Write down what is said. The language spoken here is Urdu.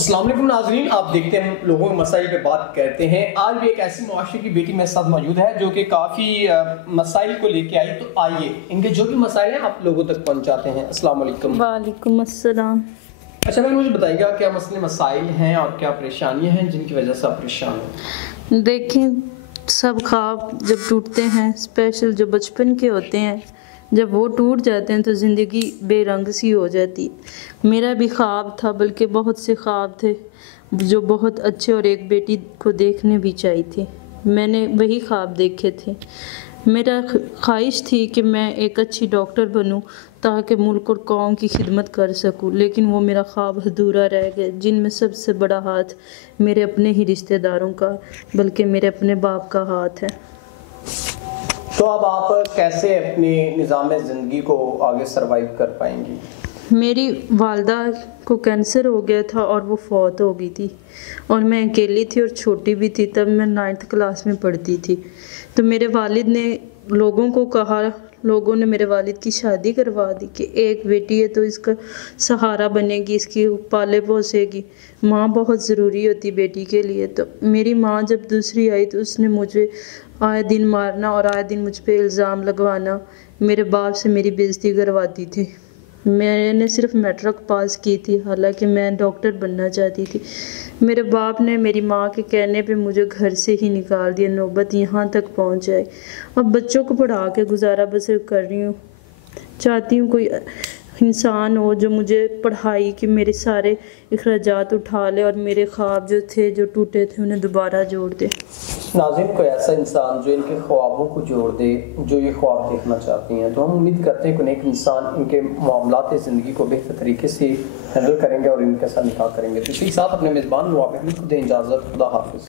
السلام علیکم ناظرین، آپ دیکھتے ہیں لوگوں کے مسائل پہ بات کرتے ہیں۔ آج بھی ایک ایسی معاشرے کی بیٹی میرے ساتھ موجود ہے جو کہ کافی مسائل کو لے کے آئی، تو آئیے ان کے جو بھی مسائل ہیں آپ لوگوں تک پہنچاتے ہیں۔ السلام علیکم۔ وعلیکم السلام۔ اچھا میم، مجھے بتائیے گا کیا مسئلے مسائل ہیں اور کیا پریشانیاں ہیں جن کی وجہ سے آپ پریشان ہیں؟ دیکھیں، سب خواب جب ٹوٹتے ہیں، اسپیشل جو بچپن کے ہوتے ہیں، جب وہ ٹوٹ جاتے ہیں تو زندگی بے رنگ سی ہو جاتی۔ میرا بھی خواب تھا، بلکہ بہت سے خواب تھے جو بہت اچھے اور ایک بیٹی کو دیکھنے بھی چاہیے تھے۔ میں نے وہی خواب دیکھے تھے۔ میرا خواہش تھی کہ میں ایک اچھی ڈاکٹر بنوں تاکہ ملک اور قوم کی خدمت کر سکوں، لیکن وہ میرا خواب ادھورا رہ گیا، جن میں سب سے بڑا ہاتھ میرے اپنے ہی رشتہ داروں کا بلکہ میرے اپنے باپ کا ہاتھ ہے۔ تو اب آپ کیسے اپنی نظام زندگی کو آگے سروائیو کر پائیں گی؟ میری والدہ کو کینسر ہو گیا تھا اور وہ فوت ہو گئی تھی، اور میں اکیلی تھی اور چھوٹی بھی تھی، تب میں 9th کلاس میں پڑھتی تھی۔ تو میرے والد نے لوگوں کو کہا، لوگوں نے میرے والد کی شادی کروا دی کہ ایک بیٹی ہے تو اس کا سہارا بنے گی، اس کی پالے پوسے گی، ماں بہت ضروری ہوتی بیٹی کے لیے۔ تو میری ماں جب دوسری آئی تو اس نے مجھے آئے دن مارنا اور آئے دن مجھ پہ الزام لگوانا، میرے باپ سے میری بےعزتی کرواتی تھی۔ میں نے صرف میٹرک پاس کی تھی، حالانکہ میں ڈاکٹر بننا چاہتی تھی۔ میرے باپ نے میری ماں کے کہنے پہ مجھے گھر سے ہی نکال دیا، نوبت یہاں تک پہنچ جائے۔ اب بچوں کو پڑھا کے گزارا بسر کر رہی ہوں۔ چاہتی ہوں کوئی انسان ہو جو مجھے پڑھائی کہ میرے سارے اخراجات اٹھا لے اور میرے خواب جو تھے، جو ٹوٹے تھے، انہیں دوبارہ جوڑ دے۔ ناظرین، کوئی ایسا انسان جو ان کے خوابوں کو جوڑ دے، جو یہ خواب دیکھنا چاہتی ہیں، تو ہم امید کرتے ہیں کہ ایک انسان ان کے معاملات زندگی کو بہتر طریقے سے ہینڈل کریں گے اور ان کے ساتھ نکاح کریں گے۔ تو اسی کے ساتھ اپنے میزبان نواب احمد کو دیں اجازت۔ خدا حافظ۔